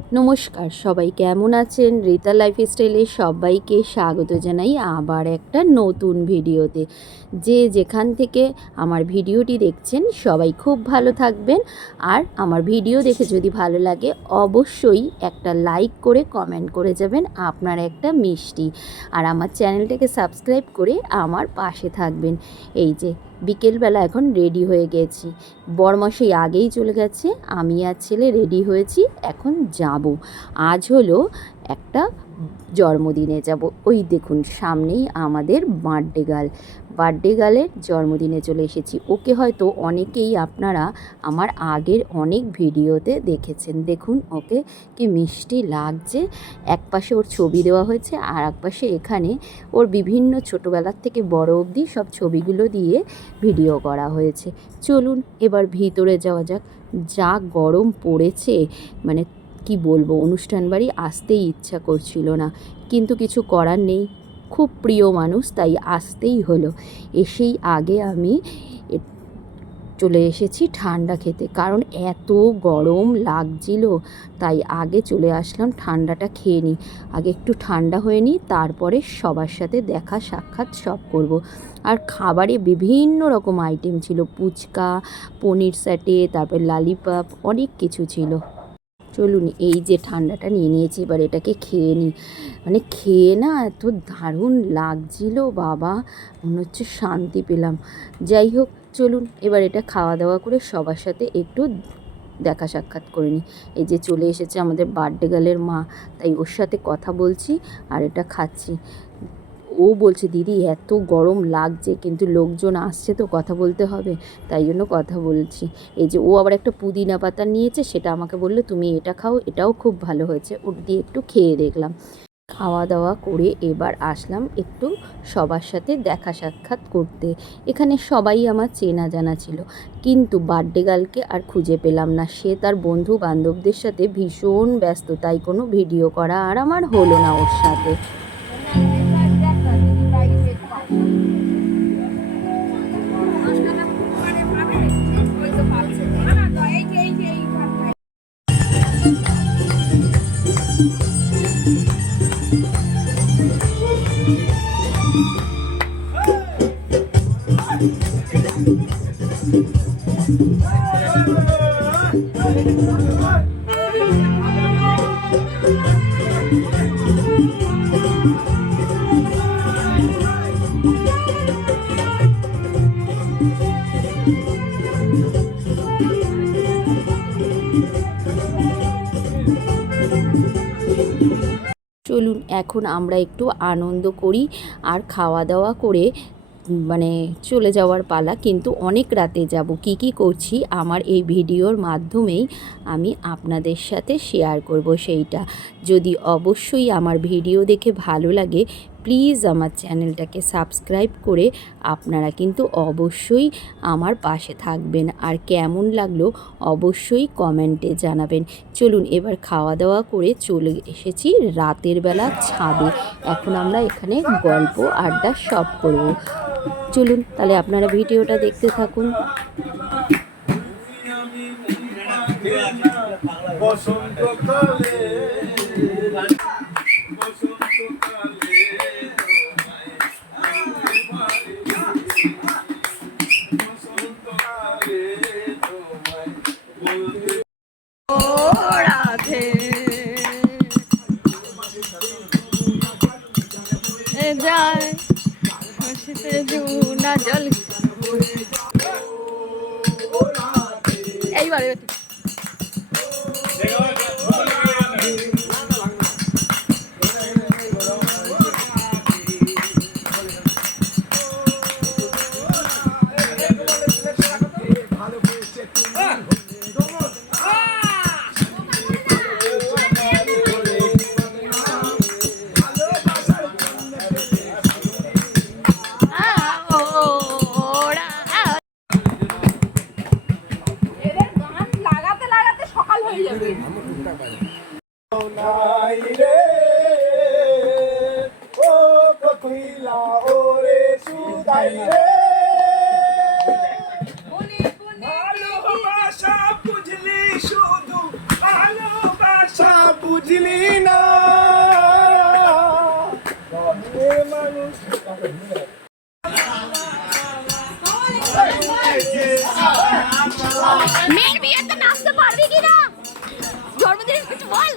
নমস্কার, সবাই কেমন আছেন? রীতা লাইফস্টাইলে সবাইকে স্বাগত জানাই আবার একটা নতুন ভিডিওতে। যে যেখান থেকে আমার ভিডিওটি দেখছেন সবাই খুব ভালো থাকবেন। আর আমার ভিডিও দেখে যদি ভালো লাগে অবশ্যই একটা লাইক করে কমেন্ট করে যাবেন আপনার একটা মিষ্টি। আর আমার চ্যানেলটাকে সাবস্ক্রাইব করে আমার পাশে থাকবেন। এই যে বিকেলবেলা এখন রেডি হয়ে গেছি, বরমশাই আগেই চলে গেছে, আমি আর ছেলে রেডি হয়েছি, এখন যাব। আজ হলো একটা জন্মদিনে যাব। ওই দেখুন সামনেই আমাদের বার্থডে গার্লের জন্মদিনে চলে এসেছি। ওকে হয়তো অনেকেই আপনারা আমার আগের অনেক ভিডিওতে দেখেছেন। দেখুন ওকে কি মিষ্টি লাগছে। এক পাশে ওর ছবি দেওয়া হয়েছে, আর এক পাশে এখানে ওর বিভিন্ন ছোটোবেলার থেকে বড় অবধি সব ছবিগুলো দিয়ে ভিডিও করা হয়েছে। চলুন এবার ভিতরে যাওয়া যাক। যা গরম পড়েছে, মানে কি বলবো, অনুষ্ঠান বাড়ি আসতেই ইচ্ছা করছিল না, কিন্তু কিছু করার নেই। খুব প্রিয় মানুষ, তাই আসতেই হলো। এসেই আগে আমি চলে এসেছি ঠান্ডা খেতে, কারণ এত গরম লাগছিল, তাই আগে চলে আসলাম ঠান্ডাটা খেয়ে নিই। আগে একটু ঠান্ডা হয়ে নিই, তারপরে সবার সাথে দেখা সাক্ষাৎ সব করব। আর খাবারে বিভিন্ন রকম আইটেম ছিল, ফুচকা, পনির স্যাটে, তারপর লালিপপ, অনেক কিছু ছিল। চলুন এই যে ঠান্ডাটা নিয়ে নিয়েছি, এবার এটাকে খেয়ে নিই। মানে খেয়ে না এত দারুণ লাগছিল বাবা, মনে হচ্ছে শান্তি পেলাম। যাই হোক, চলুন এবার এটা খাওয়া দাওয়া করে সবার সাথে একটু দেখা সাক্ষাৎ করে নিই। এই যে চলে এসেছে আমাদের বার্থডে গার্লের মা, তাই ওর সাথে কথা বলছি আর এটা খাচ্ছি। ও বলছে দিদি এত গরম লাগছে, কিন্তু লোকজন আসছে তো কথা বলতে হবে, তাই জন্য কথা বলছি। এই যে ও আবার একটা পুদিনা পাতা নিয়েছে, সেটা আমাকে বললো তুমি এটা খাও, এটাও খুব ভালো হয়েছে। ওর দিয়ে একটু খেয়ে দেখলাম। খাওয়া দাওয়া করে এবার আসলাম একটু সবার সাথে দেখা সাক্ষাৎ করতে। এখানে সবাই আমার চেনা জানা ছিল, কিন্তু বার্থডে গার্লকে আর খুঁজে পেলাম না। সে তার বন্ধু বান্ধবদের সাথে ভীষণ ব্যস্ত, তাই কোনো ভিডিও করা আর আমার হলো না ওর সাথে। চলুন এখন আমরা একটু আনন্দ করি, আর খাওয়া দাওয়া করে মানে চলে যাওয়ার পালা। কিন্তু অনেক রাতে যাব, কি কি করছি আমার এই ভিডিওর মাধ্যমেই আমি আপনাদের সাথে শেয়ার করব সেইটা। যদি অবশ্যই আমার ভিডিও দেখে ভালো লাগে, প্লিজ আমার চ্যানেলটাকে সাবস্ক্রাইব করে আপনারা কিন্তু অবশ্যই আমার পাশে থাকবেন। আর কেমন লাগলো অবশ্যই কমেন্টে জানাবেন। চলুন এবার খাওয়া দাওয়া করে চলে এসেছি রাতের বেলা ছাদে। এখন আমরা এখানে গল্প আড্ডা সব করব। চলুন তাহলে আপনারা ভিডিওটা দেখতে থাকুন। যায় না জল এইবারে বুঝলি না মানুষ মেয়ের বিয়েতে নাচতে পারবি কিনা জন্মদিনের কিছু বল